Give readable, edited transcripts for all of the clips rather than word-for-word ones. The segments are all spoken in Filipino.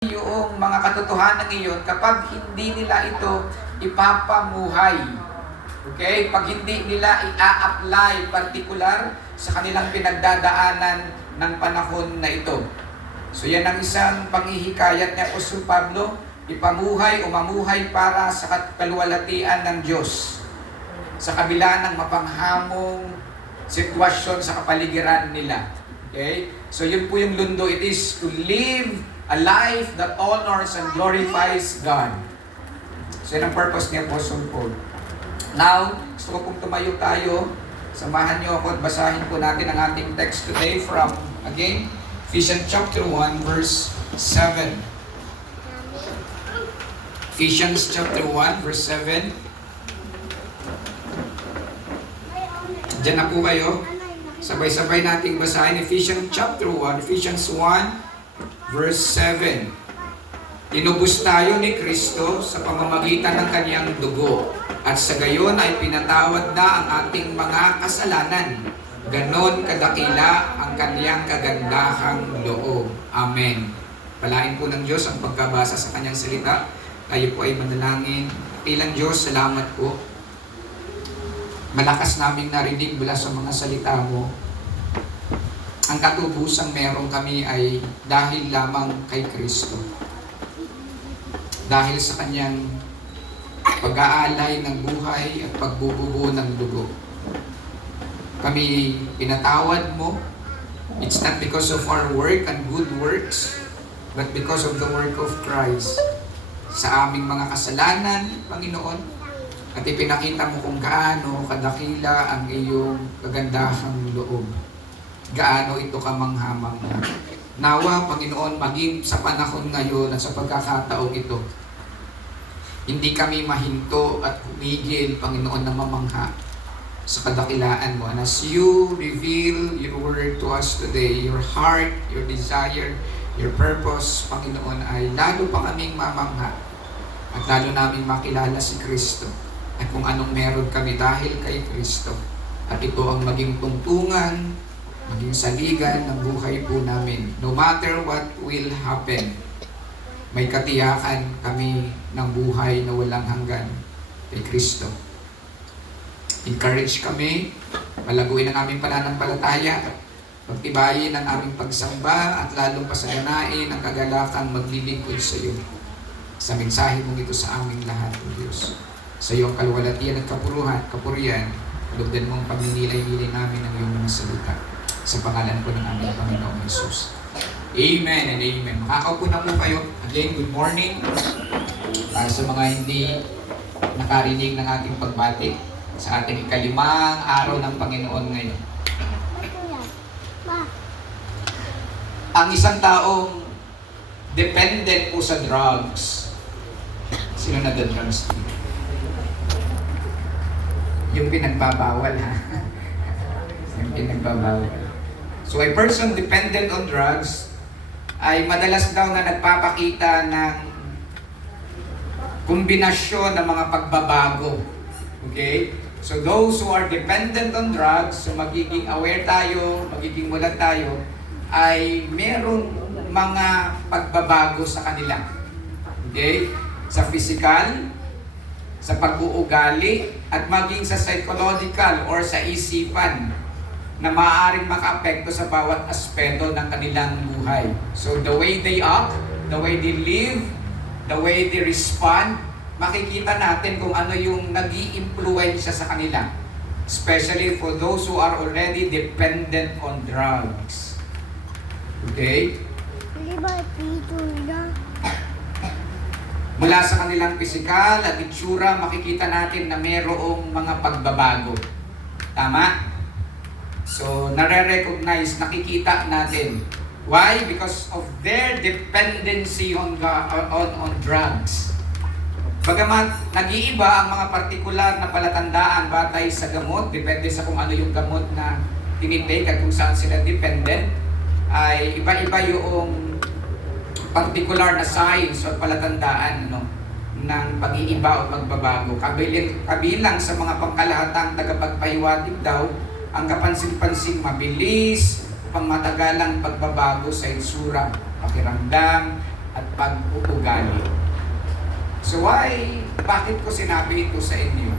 yung mga katotohanan iyon kapag hindi nila ito ipapamuhay. Okay? Pag hindi nila i-apply particular sa kanilang pinagdadaanan ng panahon na ito. So yan ang isang panghihikayat ni Apostol Pablo, ipamuhay o mamuhay para sa kaluwalhatian ng Diyos sa kabila ng mapanghamong sitwasyon sa kapaligiran nila. Okay? So yun po yung lundo. It is to live a life that honors and glorifies God. So yun ang purpose ni Apostle Paul. Now, gusto ko pong tumayo tayo. Samahan niyo ako at basahin po natin ang ating text today from, again, Ephesians chapter 1 verse 7. Ephesians chapter 1 verse 7. Diyan na po kayo. Sabay-sabay nating basahin Ephesians chapter 1, Ephesians 1 verse 7. Tinubos tayo ni Kristo sa pamamagitan ng kanyang dugo, at sa gayon ay pinatawad na ang ating mga kasalanan. Ganon kadakila ang kanyang kagandahang loob. Amen. Palain po ng Diyos ang pagkabasa sa kanyang salita. Tayo po ay manalangin. Ilang Diyos, salamat po. Malakas naming narinig mula sa mga salita mo. Ang katubusang meron kami ay dahil lamang kay Kristo. Dahil sa kanyang pag-aalay ng buhay at pagbububo ng dugo. Kami pinatawad mo. It's not because of our work and good works, but because of the work of Christ. Sa aming mga kasalanan, Panginoon, at ipinakita mo kung gaano kadakila ang iyong kagandahang loob. Gaano ito kamangha-mangha. Nawa, Panginoon, maging sa panahon ngayon at sa pagkakataong ito, hindi kami mahinto at humigil, Panginoon, na mamangha sa kadakilaan mo. And as you reveal your word to us today, your heart, your desire, your purpose, Panginoon, ay lalo pa kaming mamangha at lalo namin makilala si Kristo at kung anong meron kami dahil kay Kristo. At ito ang maging tungtungan, maging saligan ng buhay po namin. No matter what will happen, may katiyakan kami ng buhay na walang hanggan kay Kristo. Encourage kami, palaguin ang aming pananampalataya, pagtibayin ang aming pagsamba at lalong pasaganain ang kagalakang maglilingkod sa iyo. Sa mensahe mong ito sa aming lahat, O Diyos. Sa iyong kaluwalhatian at kapurihan, lugdan mong pagninilay-nilay namin ang iyong mga salita. Sa pangalan po ng aming Panginoong Jesus. Amen and amen. Makakaupo na po kayo. Again, good morning. Para sa mga hindi nakarinig ng ating pagbati sa ating ikalimang araw ng Panginoon ngayon. Ang isang taong dependent po sa drugs. Sino na drugs? Yung pinagbabawal, ha? Yung pinagbabawal. So a person dependent on drugs ay madalas daw na nagpapakita ng kombinasyon ng mga pagbabago. Okay? So those who are dependent on drugs, so magiging aware tayo, magiging mulat tayo, ay merong mga pagbabago sa kanila. Okay? Sa physical, sa pag-uugali, at maging sa psychological or sa isipan na maaaring makaapekto sa bawat aspeto ng kanilang buhay. So the way they act, the way they live, the way they respond, makikita natin kung ano yung nag-i-impluwensya sa kanila. Especially for those who are already dependent on drugs. Okay? Mula sa kanilang pisikal at itsura, makikita natin na mayroong mga pagbabago. Tama? So, nare-recognize, nakikita natin. Why? Because of their dependency on drugs. Bagamat nag-iiba ang mga partikular na palatandaan batay sa gamot, depende sa kung ano yung gamot na tinitake at kung saan sila dependent, ay iba-iba yung particular na signs o palatandaan ng pag-iiba o magbabago. Kabilang sa mga pangkalahatang tagapagpahiwatig daw, ang kapansin-pansing mabilis, pangmatagalang pagbabago sa itsura, pakiramdam, at at pag-uugali. So bakit ko sinabi ito sa inyo?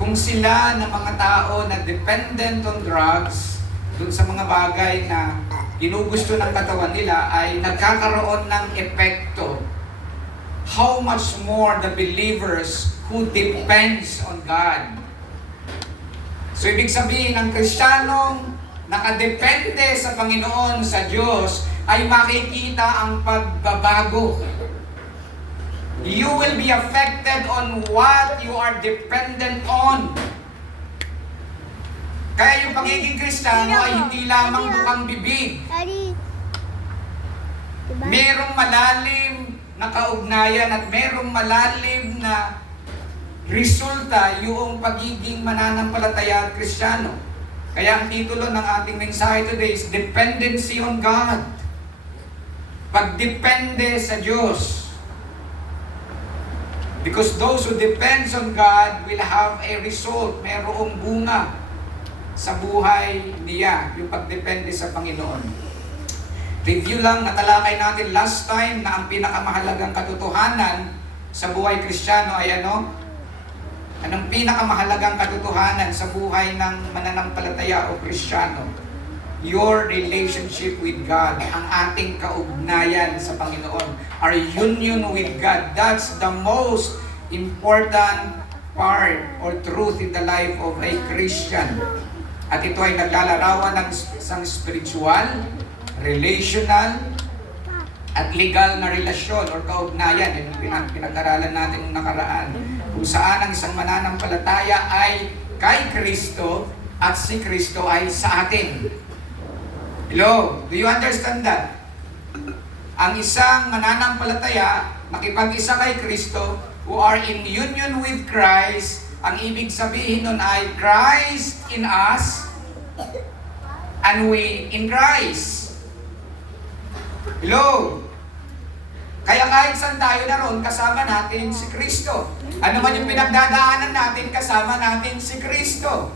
Kung sila na mga tao na dependent on drugs, dun sa mga bagay na ginugusto ng katawan nila ay nagkakaroon ng epekto, how much more the believers who depends on God. So ibig sabihin, ang Kristiyanong nakadepende sa Panginoon, sa Diyos, ay makikita ang pagbabago. You will be affected on what you are dependent on. Kaya yung pagiging Kristiyano ay hindi lamang bukang bibig. Merong malalim na kaugnayan at merong malalim na resulta yung pagiging mananampalataya at Kristiyano. Kaya ang titulo ng ating mensahe today is Dependency on God. Pagdepende sa Diyos. Because those who depends on God will have a result. Merong bunga sa buhay niya, yung pagdepende sa Panginoon. Review lang, natalakay natin last time na ang pinakamahalagang katotohanan sa buhay Kristiyano ay ano? Anong pinakamahalagang katotohanan sa buhay ng mananampalataya o Kristiyano? Your relationship with God, ang ating kaugnayan sa Panginoon, our union with God. That's the most important part or truth in the life of a Christian. At ito ay naglalarawan ng isang spiritual, relational, at legal na relasyon or kaugnayan. Yung pinag-aralan natin nung nakaraan. Kung saan ang isang mananampalataya ay kay Kristo at si Kristo ay sa atin. Hello? Do you understand that? Ang isang mananampalataya, makipag-isa kay Kristo, who are in union with Christ, ang ibig sabihin nun ay Christ in us, and we in Christ. Hello? Kaya kahit saan tayo naroon, kasama natin si Kristo. Ano man yung pinagdadaanan natin, kasama natin si Kristo.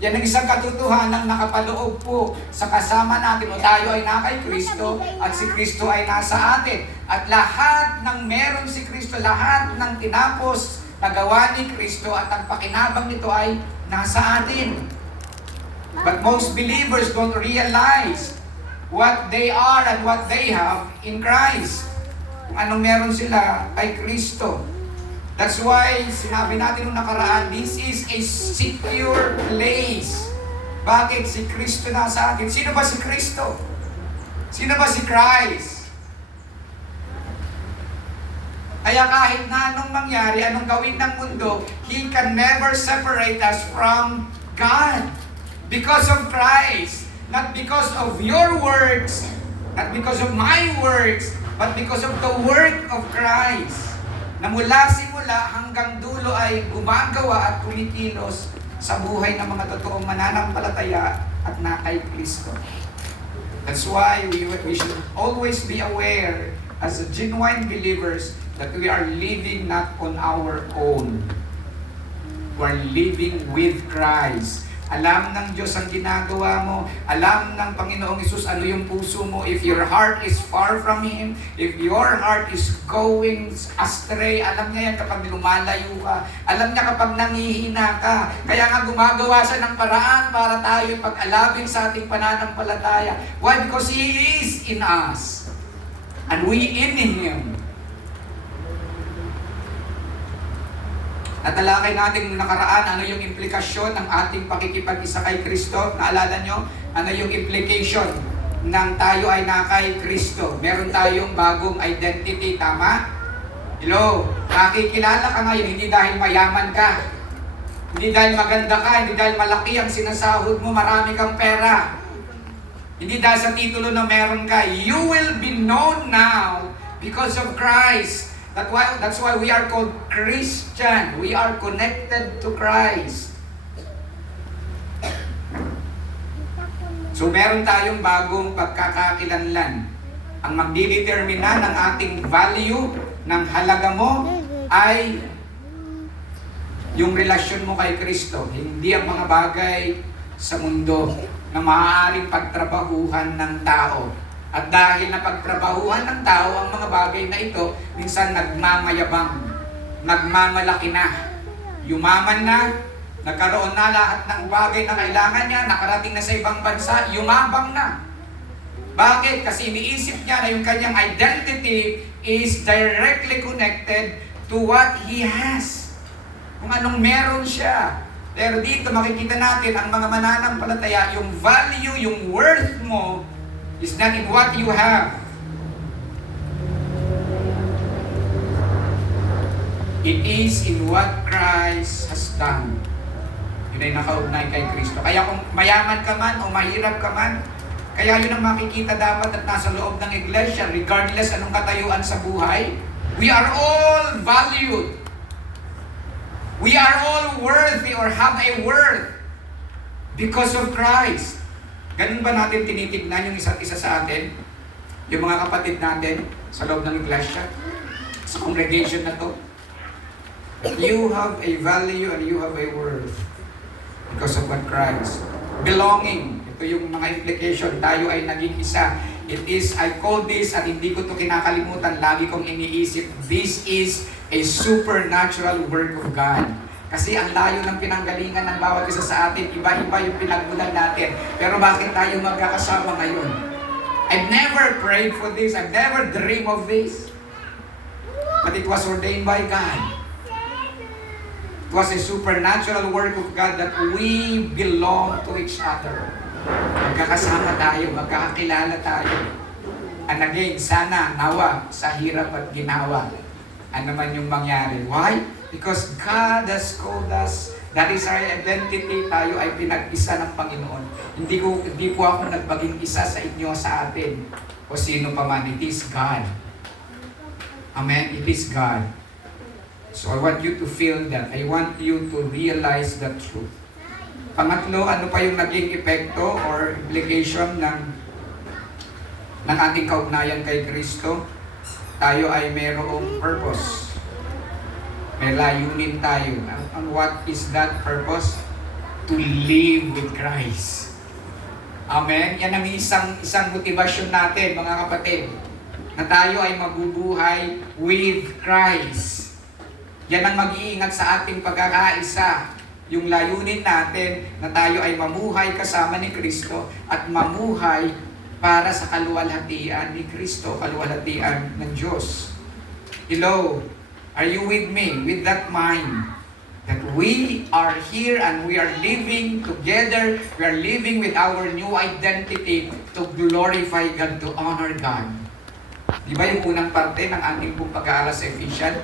Yan ang isang katotohanan nakapaloob po sa kasama natin o tayo ay na kay Kristo at si Kristo ay nasa atin. At lahat ng meron si Kristo, lahat ng tinapos na gawa ni Kristo at ang pakinabang nito ay nasa atin. But most believers don't realize what they are and what they have in Christ. Kung anong meron sila kay Kristo. That's why sinabi natin nung nakaraan, this is a secure place. Bakit? Si Kristo nasa akin. Sino ba si Kristo? Sino ba si Christ? Kaya kahit na anong mangyari, anong gawin ng mundo, He can never separate us from God. Because of Christ. Not because of your works, not because of my works, but because of the work of Christ. Na mula simula hanggang dulo ay gumagawa at kumikilos sa buhay ng mga totoong mananampalataya at na kay Kristo. That's why we should always be aware as a genuine believers that we are living not on our own. We are living with Christ. Alam ng Diyos ang ginagawa mo. Alam ng Panginoong Hesus ano yung puso mo. If your heart is far from Him, if your heart is going astray, alam niya yan kapag lumalayo ka. Alam niya kapag nangihina ka. Kaya nga gumagawa siya ng paraan para tayo pag-alabin sa ating pananampalataya. Why? Because He is in us. And we in Him. Natalakay natin nakaraan ano yung implikasyon ng ating pakikipag-isa kay Kristo. Naalala nyo? Ano yung implication ng tayo ay na kay Kristo? Meron tayong bagong identity, tama? Hello? Nakikilala ka ngayon, hindi dahil mayaman ka. Hindi dahil maganda ka, hindi dahil malaki ang sinasahod mo, marami kang pera. Hindi dahil sa titulo na meron ka. You will be known now because of Christ. That's why we are called Christian. We are connected to Christ. So meron tayong bagong pagkakakilanlan. Ang magdidetermina ng ating value, ng halaga mo, ay yung relasyon mo kay Kristo. Hindi ang mga bagay sa mundo na maaaring pagtrabahuhan ng tao. At dahil napagtrabahuhan ng tao ang mga bagay na ito, minsan nagmamayabang, nagmamalaki na, yumaman na, nagkaroon na lahat ng bagay na kailangan niya, nakarating na sa ibang bansa, yumabang na. Bakit? Kasi iniisip niya na yung kanyang identity is directly connected to what he has. Kung anong meron siya. Pero dito makikita natin ang mga mananampalataya, yung value, yung worth mo is not in what you have. It is in what Christ has done. Yun ay nakaugnay kay Kristo. Kaya kung mayaman ka man o mahirap ka man, kaya yun ang makikita dapat at nasa loob ng iglesia, regardless anong katayuan sa buhay, we are all valued. We are all worthy or have a worth because of Christ. Ganun ba natin tinitignan yung isa't isa sa atin? Yung mga kapatid natin sa loob ng iglesia? Sa congregation na to? You have a value and you have a worth because of what Christ. Belonging. Ito yung mga implication. Tayo ay naging isa. It is, I call this, at hindi ko to kinakalimutan, lagi kong iniisip, this is a supernatural work of God. Kasi ang layo ng pinanggalingan ng bawat isa sa atin, iba-iba yung pinagmulan natin. Pero bakit tayo magkakasama ngayon? I've never prayed for this, I've never dreamed of this. But it was ordained by God. It was a supernatural work of God that we belong to each other. Magkakasama tayo, magkakakilala tayo. And again, sana, nawa, sa hirap at ginawa, ano man yung mangyari. Why? Because God has called us. That is our identity. Tayo ay pinag-isa ng Panginoon. Hindi po ako nagpaging isa sa inyo, sa atin, o sino pa man. It is God. Amen? It is God. So I want you to feel that. I want you to realize the truth. Pangatlo, ano pa yung naging epekto or implication ng ating kaugnayan kay Kristo? Tayo ay mayroong purpose. May layunin tayo. And what is that purpose? To live with Christ. Amen? Yan ang isang motivasyon natin, mga kapatid. Na tayo ay mabubuhay with Christ. Yan ang mag-iingat sa ating pagkakaisa. Yung layunin natin na tayo ay mamuhay kasama ni Kristo at mamuhay para sa kaluwalhatian ni Kristo, kaluwalhatian ng Diyos. Hello, are you with me? With that mind that we are here and we are living together, we are living with our new identity to glorify God, to honor God. Di ba yung unang parte ng ating pong pag-aaral sa Ephesians?